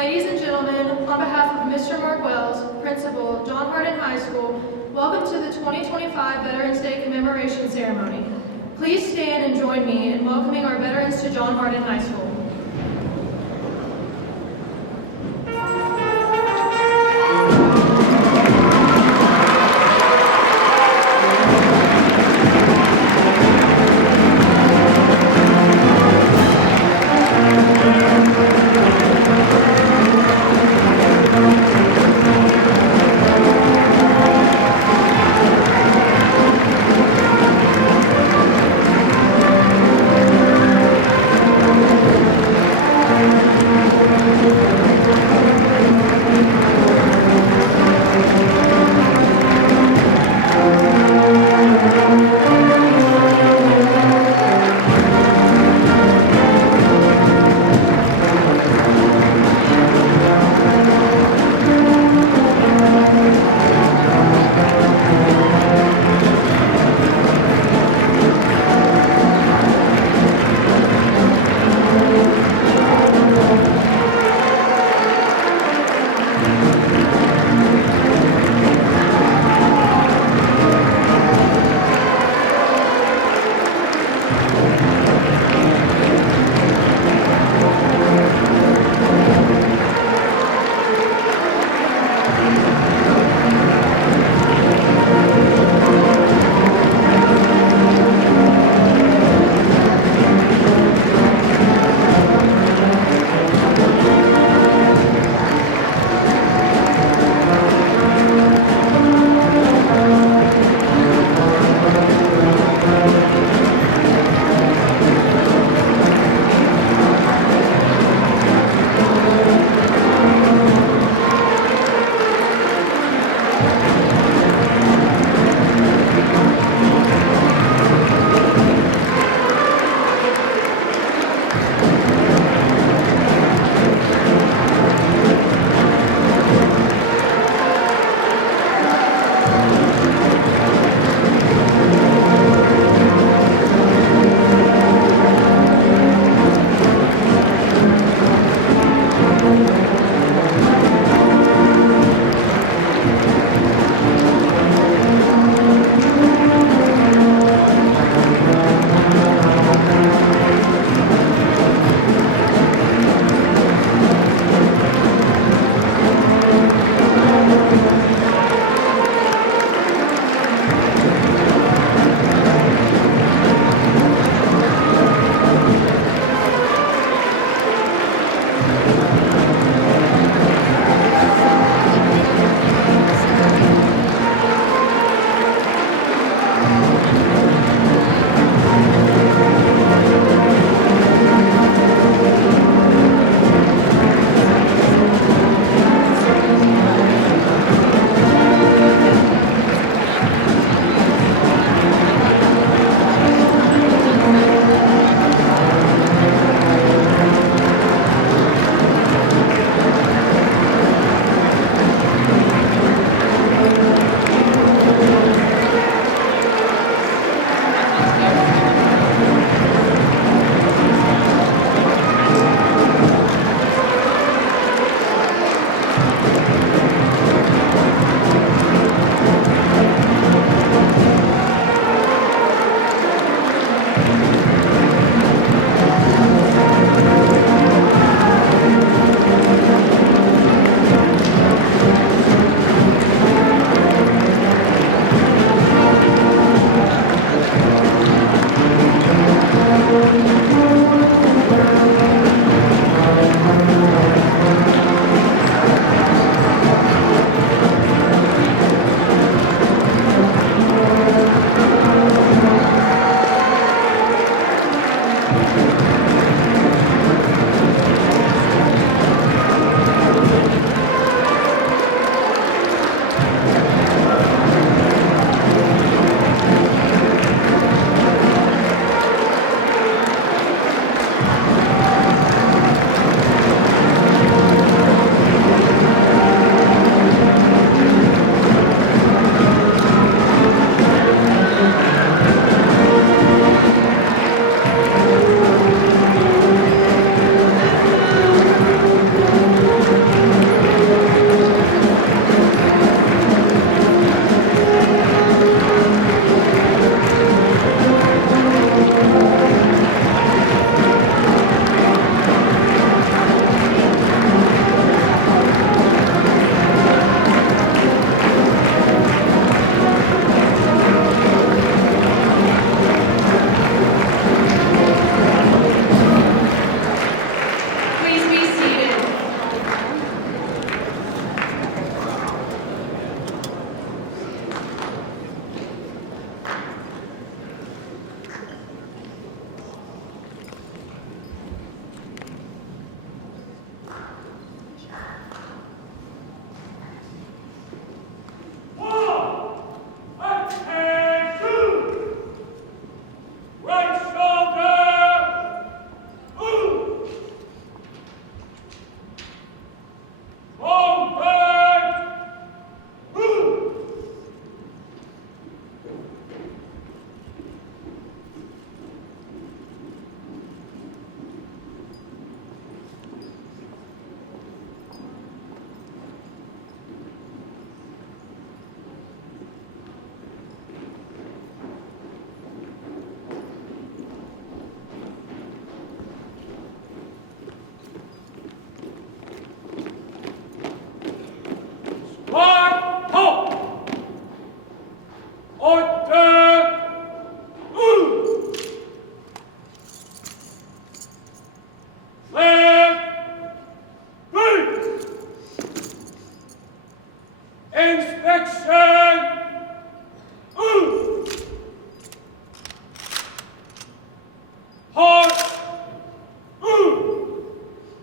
Ladies and gentlemen, on behalf of Mr. Mark Wells, Principal, John Hardin High School, welcome to the 2025 Veterans Day Commemoration Ceremony. Please stand and join me in welcoming our veterans to John Hardin High School.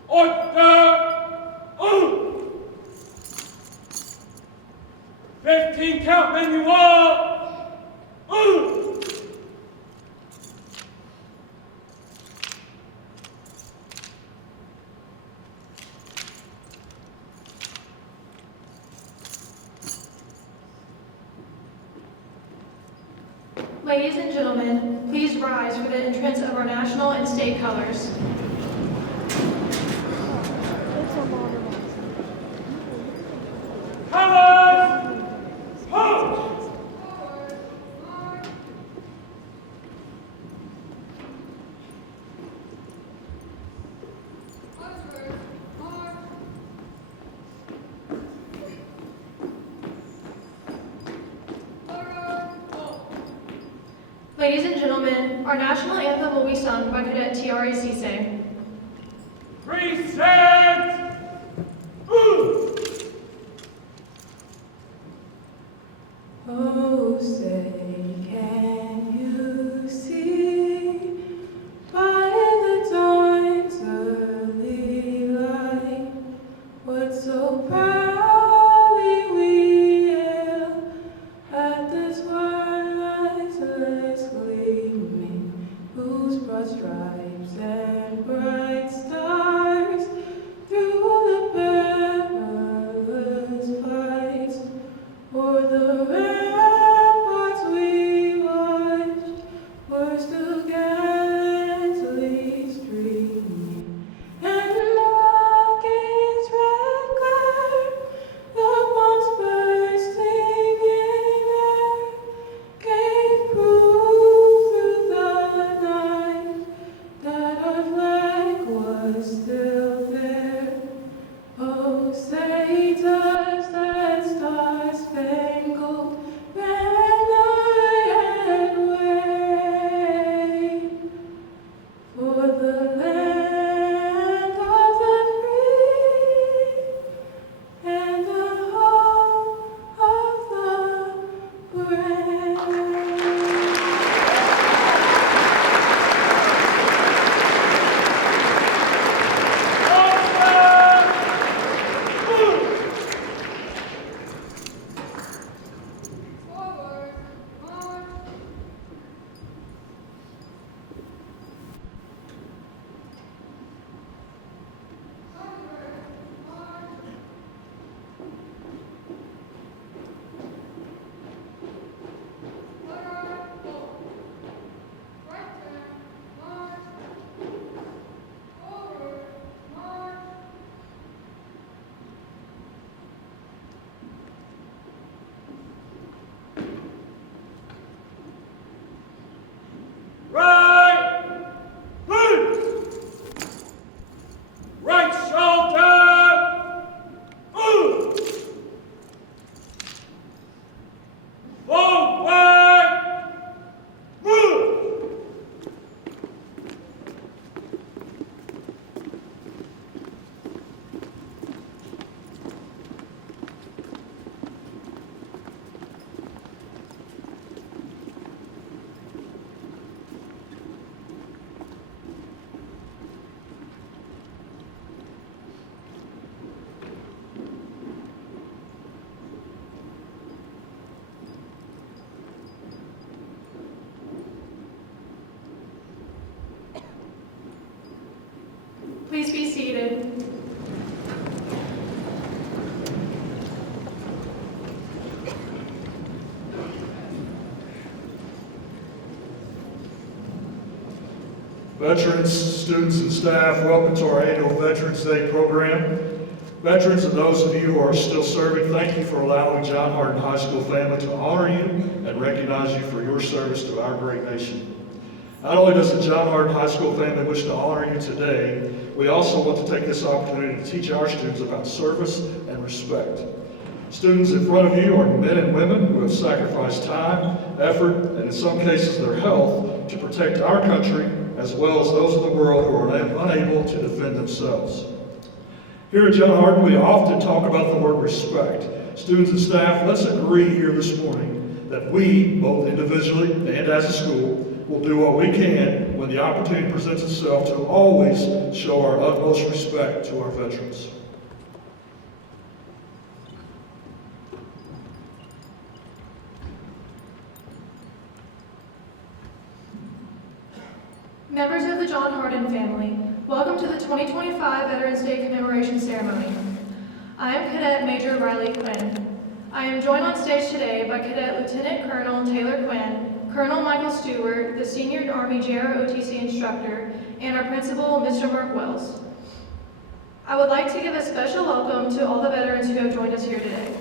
Order! 15 count, Manuel! Ladies and gentlemen, please rise for the entrance of our national and state colors. Colors! Hold! Ladies and gentlemen, our national anthem will be sung by Cadet HCEC-TV. Present! Oh, say, can you see by the dawn's early light what so proudly we hail at the twilight's last gleaming, whose broad stripes and bright stars through the perilous fights o'er the ramparts we watched were still gallantly streaming, and the rocket's red glare, the bombs bursting in air, gave proof through the night that our flag was still there. Oh, say does that star-spangled banner yet wave for the land of the free and the home of the brave? Right! Right shoulder! Forward! Move! Please be seated. Veterans, students, and staff, welcome to our annual Veterans Day program. Veterans and those of you who are still serving, thank you for allowing John Hardin High School family to honor you and recognize you for your service to our great nation. Not only does the John Hardin High School family wish to honor you today, we also want to take this opportunity to teach our students about service and respect. Students in front of you are men and women who have sacrificed time, effort, and in some cases their health to protect our country, as well as those of the world who are unable to defend themselves. Here at John Hardin, we often talk about the word respect. Students and staff, let's agree here this morning that we, both individually and as a school, will do what we can when the opportunity presents itself, to always show our utmost respect to our veterans. Members of the John Hardin family, welcome to the 2025 Veterans Day Commemoration Ceremony. I am Cadet Major Riley Quinn. I am joined on stage today by Cadet Lieutenant Colonel Taylor Quinn, Colonel Michael Stewart, the Senior Army JROTC instructor, and our principal, Mr. Mark Wells. I would like to give a special welcome to all the veterans who have joined us here today.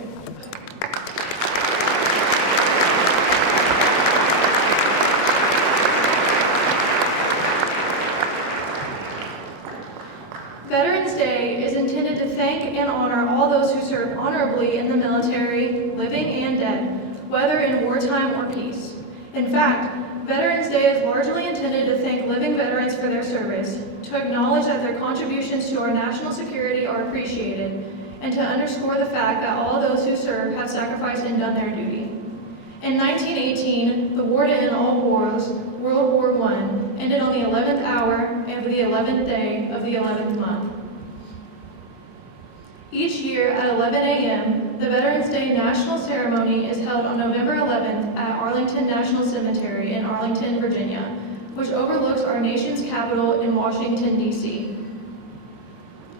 Veterans Day is intended to thank and honor all those who serve honorably in the military, living and dead, whether in wartime or peace. In fact, Veterans Day is largely intended to thank living veterans for their service, to acknowledge that their contributions to our national security are appreciated, and to underscore the fact that all those who serve have sacrificed and done their duty. In 1918, the war to end all wars, World War I, ended on the 11th hour and the 11th day of the 11th month. Each year at 11 a.m., the Veterans Day National Ceremony is held on November 11th at Arlington National Cemetery in Arlington, Virginia, which overlooks our nation's capital in Washington, D.C.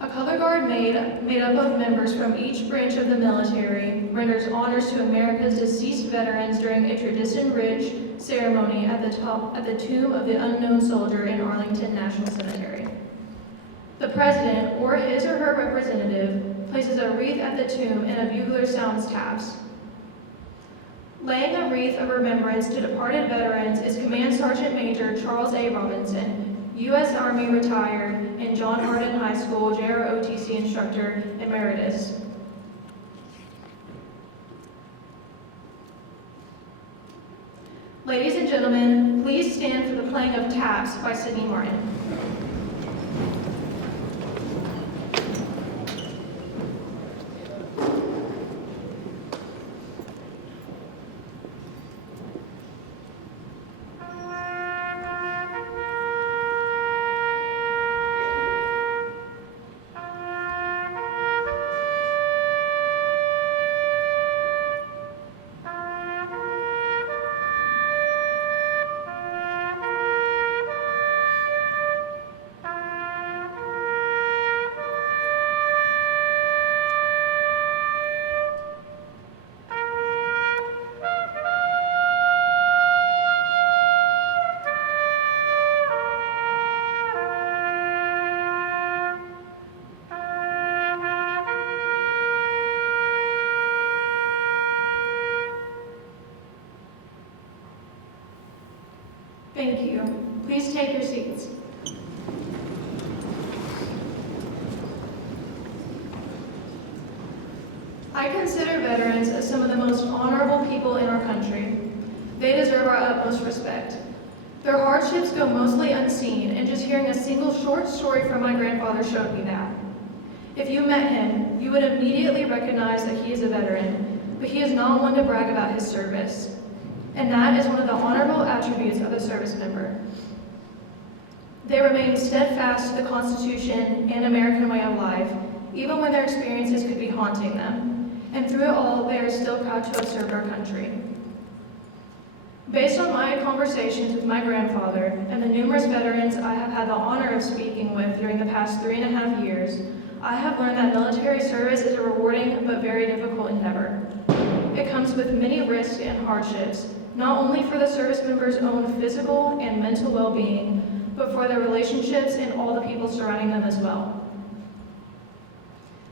A color guard made up of members from each branch of the military renders honors to America's deceased veterans during a tradition-rich ceremony at the tomb of the unknown soldier in Arlington National Cemetery. The president, or his or her representative, places a wreath at the tomb and a bugler sounds taps. Laying a wreath of remembrance to departed veterans is Command Sergeant Major Charles A. Robinson, U.S. Army retired and John Hardin High School JROTC instructor emeritus. Ladies and gentlemen, please stand for the playing of Taps by Sidney Martin. Thank you. Please take your seats. I consider veterans as some of the most honorable people in our country. They deserve our utmost respect. Their hardships go mostly unseen, and just hearing a single short story from my grandfather showed me that. If you met him, you would immediately recognize that he is a veteran, but he is not one to brag about his service. And that is one of the honorable attributes of a service member. They remain steadfast to the Constitution and American way of life, even when their experiences could be haunting them. And through it all, they are still proud to have served our country. Based on my conversations with my grandfather and the numerous veterans I have had the honor of speaking with during the past 3.5 years, I have learned that military service is a rewarding but very difficult endeavor. It comes with many risks and hardships, not only for the service member's own physical and mental well-being, but for their relationships and all the people surrounding them as well.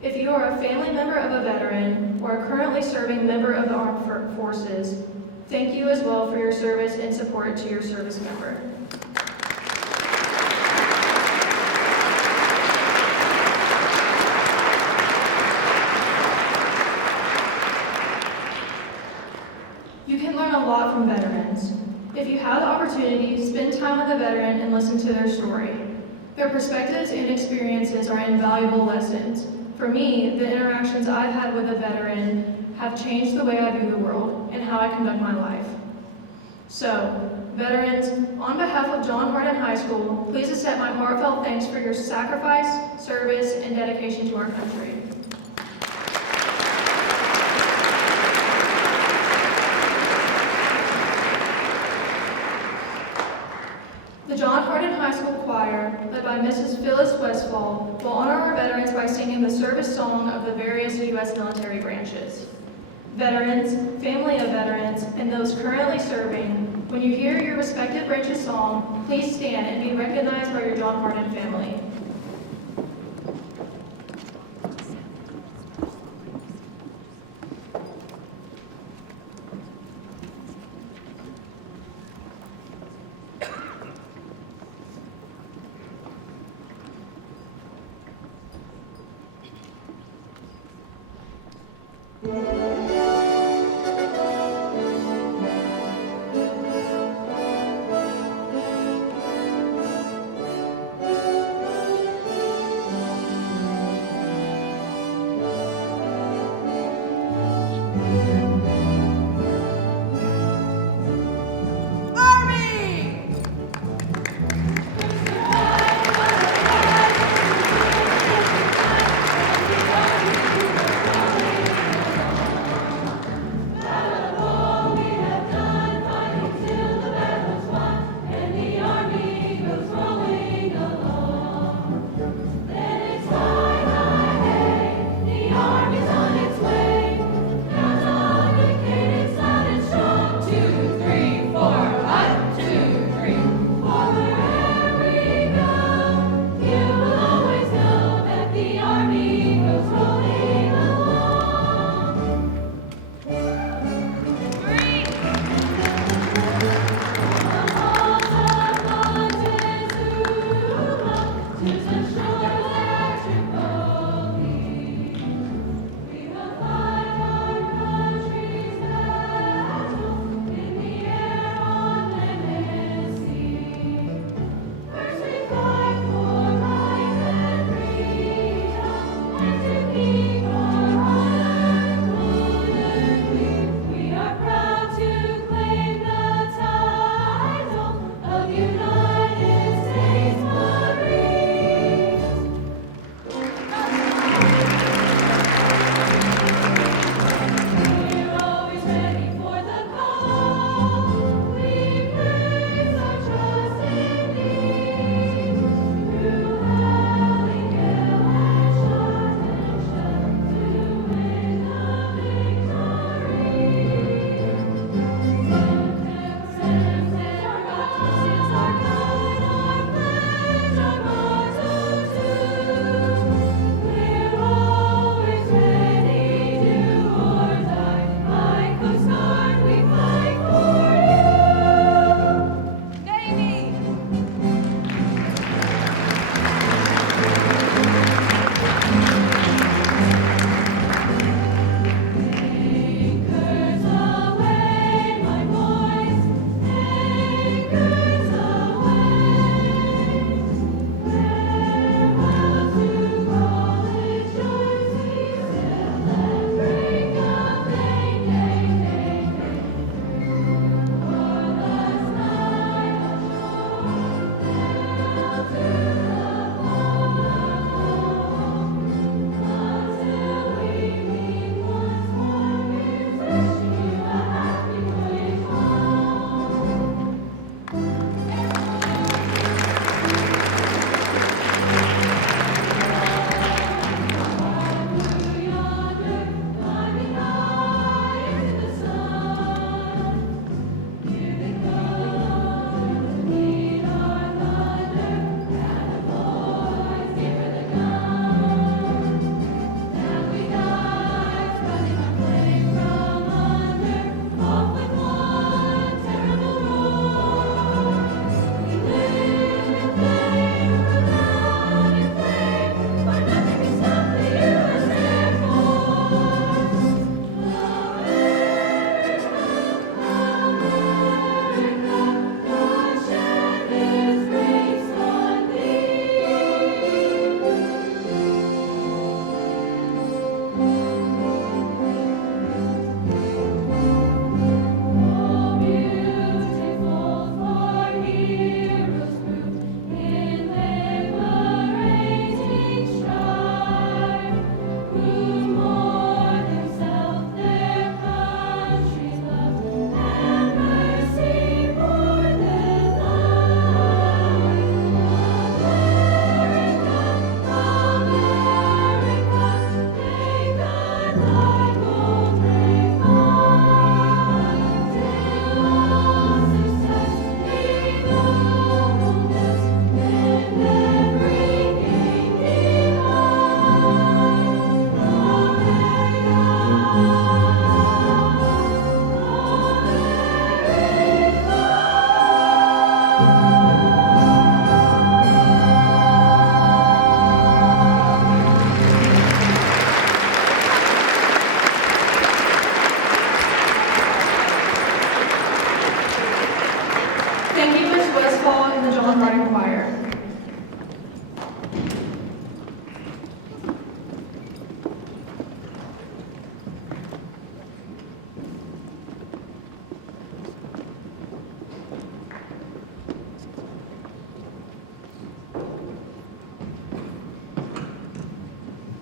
If you are a family member of a veteran or a currently serving member of the armed forces, thank you as well for your service and support to your service member. You can learn a lot from veterans. If you have the opportunity, spend time with a veteran and listen to their story. Their perspectives and experiences are invaluable lessons. For me, the interactions I've had with a veteran have changed the way I view the world and how I conduct my life. So, Veterans, on behalf of John Hardin High School, please accept my heartfelt thanks for your sacrifice, service, and dedication to our country. The John Hardin High School Choir, led by Mrs. Phyllis Westfall, will honor our veterans by singing the service song of the various U.S. military branches. Veterans, family of veterans, and those currently serving, when you hear your respective branch's song, please stand and be recognized by your John Hardin family.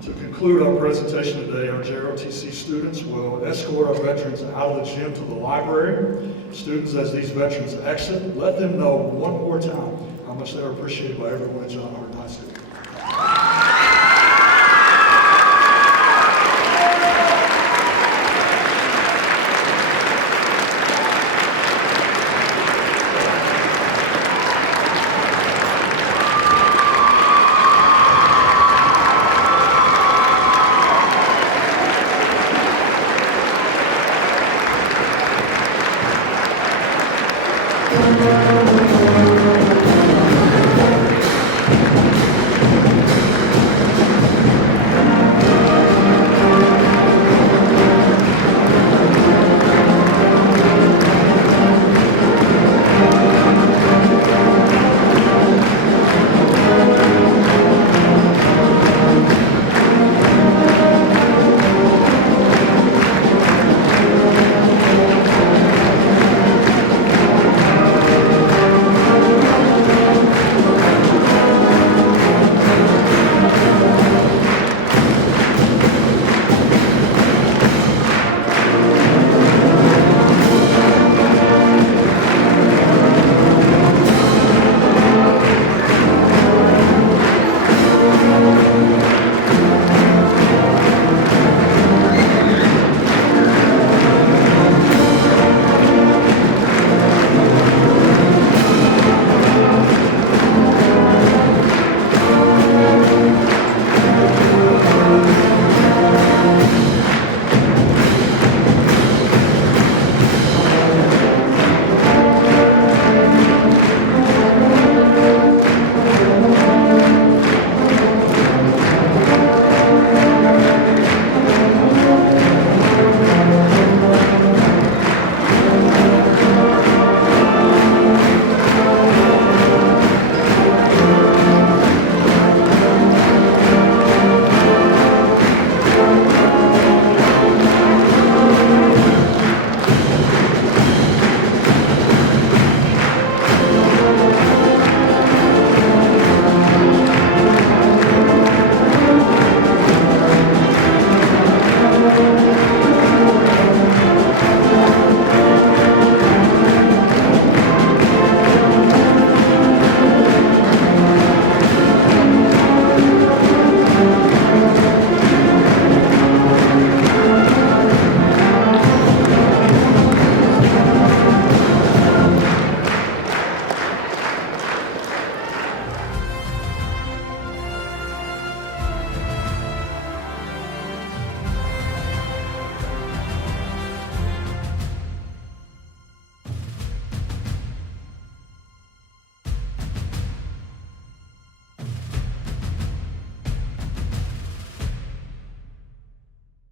To conclude our presentation today, our JROTC students will escort our veterans out of the gym to the library. Students, as these veterans exit, let them know one more time how much they are appreciated by everyone at John Hardin High School.